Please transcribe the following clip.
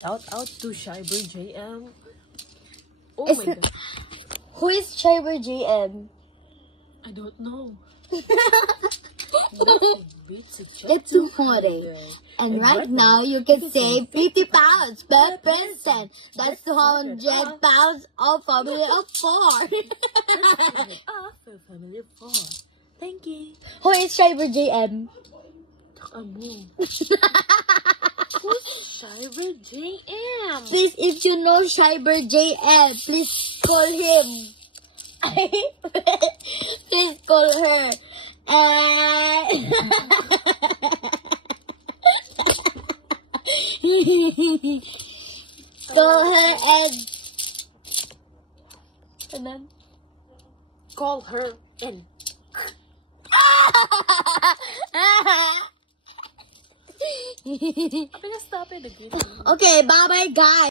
Shout out to Cyber JM. Oh It's my god. Who is Cyber JM? I don't know. That's too funny. And right now you can save 50 pounds per person. That's 200 pounds of family of 4. Off a family of 4. Thank you. Who is Cyber JM? Who's Cyber JM? Please, if you know Cyber JM, please call him. Please call her. Call her and then Call her and stop it again. Okay, bye bye guys.